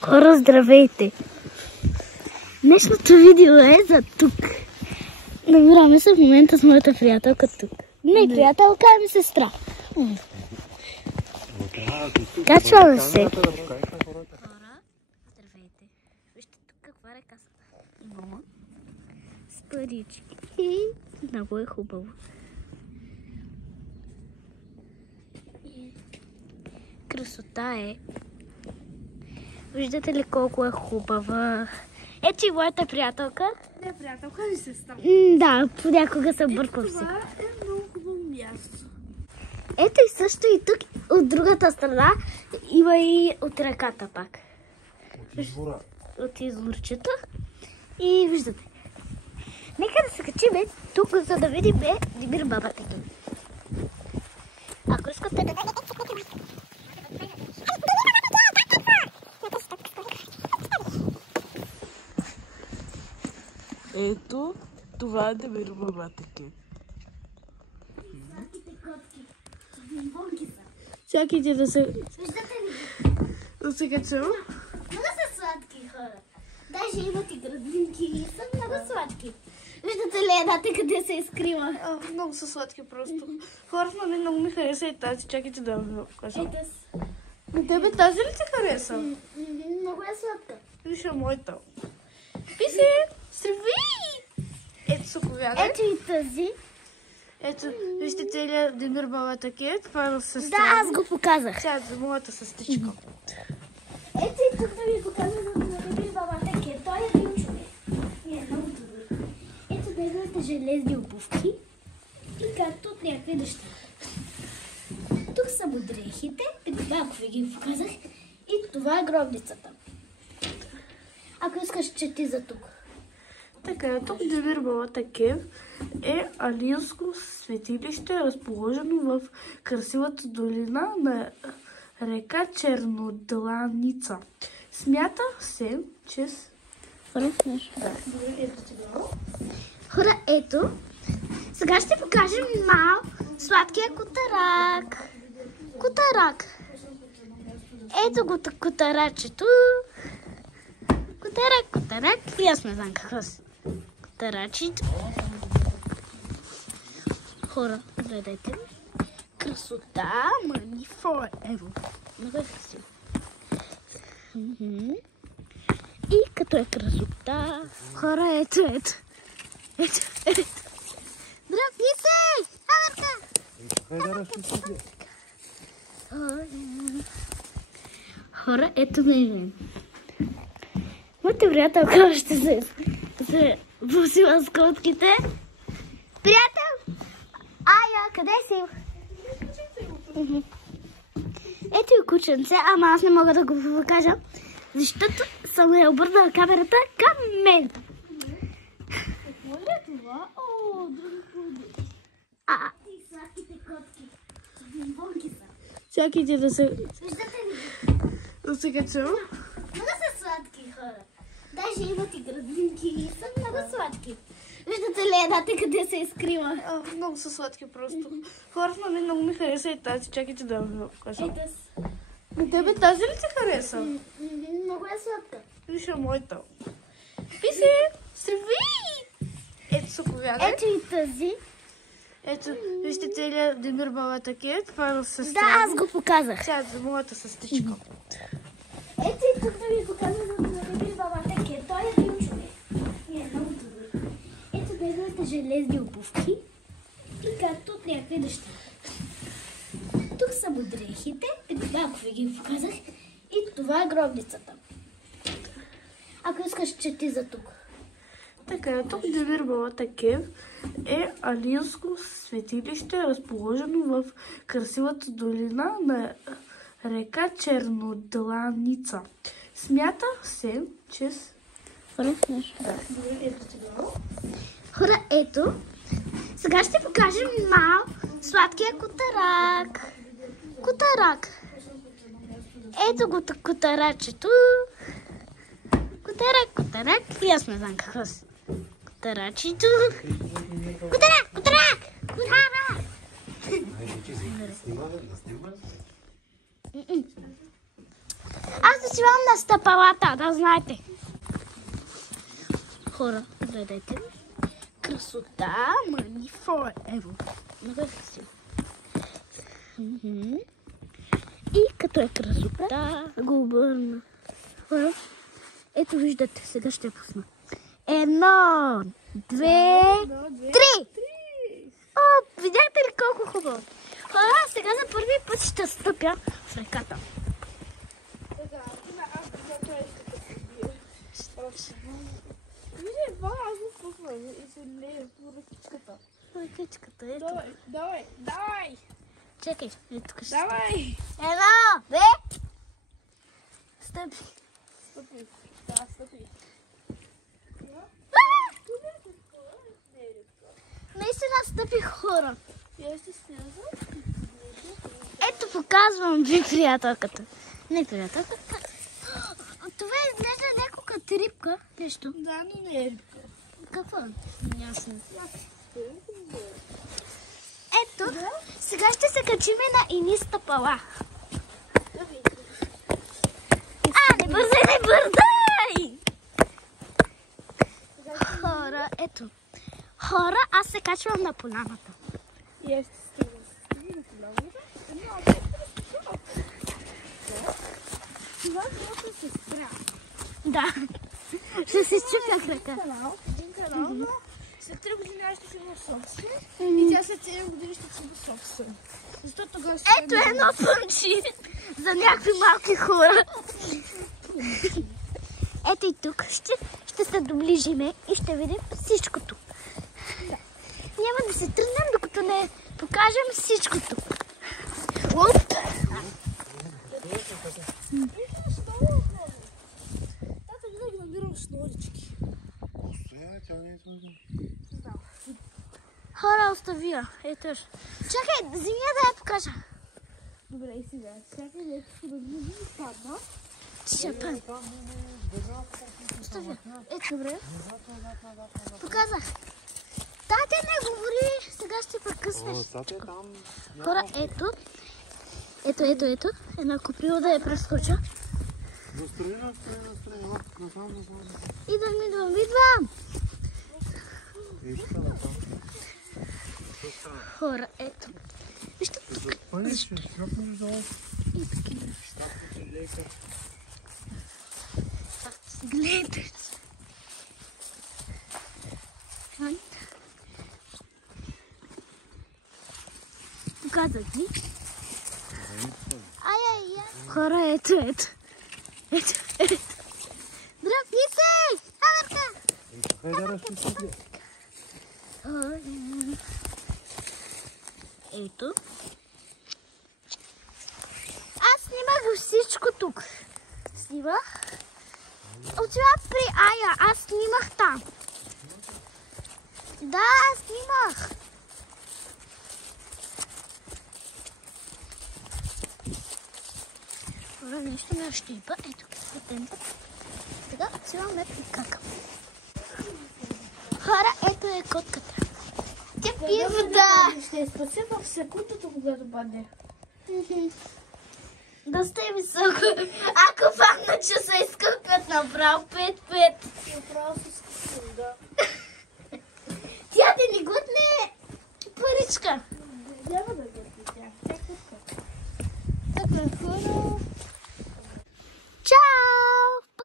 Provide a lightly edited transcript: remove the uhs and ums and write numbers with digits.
Хора, здравейте! Днешното видео е за тук. Намираме се в момента с моята приятелка тук. Не приятелка, ами сестра. Качваме се. Хора, здравейте. Вижте тук каква река имаме. С парички. И много е хубаво. Красота е. Виждате ли колко е хубава? Ето и моята приятелка. Не, приятелка ми сестра. Да, понякога се бъркам си. Това е много хубаво място. Ето и също и тук от другата страна има и от реката пак. От извора. От изворчето. И виждате. Нека да се качиме тук, за да видим Димир бабата. Ако искате да видите... Ето, това е Димир бабата. Чакайте да се... Виждате ли? Да се качам. Много са сладки хора. Даже имат и градинки и са много сладки. Виждате ли едната къде се изкрива? Много са сладки просто. Хора, на мен много ми хареса и тази. Чакайте да ви кажа. На тебе тази ли ти хареса? Много е сладка. Виж моята. Писи! Стриви! Ето соковяне. Ето и тази. Ето, вижте целият Димир бабата кет. Това е в сестра. Да, аз го показах. Тя е за моята сестричка. Ето и тук да ви показвам на Димир бабата кет. Той е бил човек. Не е много добър. Ето неговите железни обувки. И както от някакви неща. Тук са му дрехите. Малко ви ги показах. И това е гробницата. Ако искаш, чети за тук. Така, тук Димир бабата Кев е алийско светилище, разположено в красивата долина на река Чернодланица. Смята се, че... Хора, ето. Сега ще покажем сладкия котарак. Котарак. Ето го котарачето. Котарак. И аз не знам какво си. Котарачето. Хора, гледайте. Красота, money forever. Много е красиво. И като е красота, хора, ето. Дръпни се! Хора, ето мен. Моята приятелка ще се бусила с котките. Приятел! Ая, къде си? Ето и кученце, ама аз не мога да го покажа, защото съм я обърнала камерата към мен. Какво е това? О, други плоди. И сладките котки. Бомбонки са. Чакайте да се... Виждате ли? Да се качам. Много са сладки хора. Даже имат и градинки и са много сладки. Виждате ли едната къде се изкрива? Много са сладки просто. Хора, на мен много ми хареса и тази. Чакайте да ви кажа. На тебе тази ли ти хареса? Много е сладка. Виж моята. Писи! Стриви! Ето соковяне. Ето и тази. Ето, вижте целият Димир бабата кет. Това е в сестра. Да, аз го показах. Тя е за моята сестричка. Ето и тук да ви показвам на Димир бабата кет. Той е бил човек. Не е много добър. Ето неговите железни обувки. И както от някакви неща. Тук са му дрехите. Малко ви ги показах. И това е гробницата. Ако искаш, чети за тук. Така, тук Димир бабата Кев е алийско светилище, разположено в красивата долина на река Чернодланица. Смята се, че... Хора, ето. Сега ще покажем сладкия котарак. Ето го котарачето. Котарак. И аз не знам какво си. Котарачето. Котарак! Аз отивам на стъпалата, да знаете. Хора, гледайте. Красота, money forever. Много е красиво. И като е красота, го обърна. Хора, ето виждате, сега ще я пусна. 1, 2, 3. О, видяхте ли колко хубаво? Хора, сега за първи път ще стъпя в реката. Вижте, това аз го пуквам и се лея по ръкичката. Ръкичката, ето. Давай! Чекай, ето тук ще Давай! 1, 2. Стъпи. Стъпи. Да, стъпи. Наистина стъпих, хора. Я ще сляза. Ето показвам ви приятелката. Не приятелката. Това изглежда някаква рибка. Нещо. Да, но не е рибка. Какво? Ясно. Ето, сега ще се качим на ини стъпала. Не бързай! Хора, ето. Хора, аз се качвам на поляната. И аз ще стигна на поляната. Това е се спря. Да. Ще се щупя крака. Един канал, но след 3 години аз ще си го собствен. И тя след 7 години ще си го собствен. Защото тогава ще... Ето едно пънчи за някакви малки хора. Ето и тук ще се доближиме и ще видим всичко тук. Няма да се тръгнем, докато не покажем всичко тук. Оп! Тата винаги набирам шнорички. Хора, остави я. Ето. Чакай, вземи я да я покажа. Добре, и сега. Всяка нещо да видим падна. Ще падне. Остави я. Ето, добре. Показах. Тате не говори, сега ще прекъсваш. Хора, ето. Ето. Една куприла да я прескоча. Идвам. Хора, ето. Вижте тук. И такива неща. Гледайте. Показах ви. Хора, ето. Здравейте! Аверка! Ето. Аз снимах всичко тук. Снимах. Отивам при Ая. Аз снимах там. Да, снимах. Хора, нещо ме щипа. Ето, потенца. Сега отивам да какам. Хора, ето е котката. Тя пие вода. Ще спася в секундата, когато падне. Доста е високо. Ако падна часа, изкъпят направо 5-5. Направо се скъпвам, да.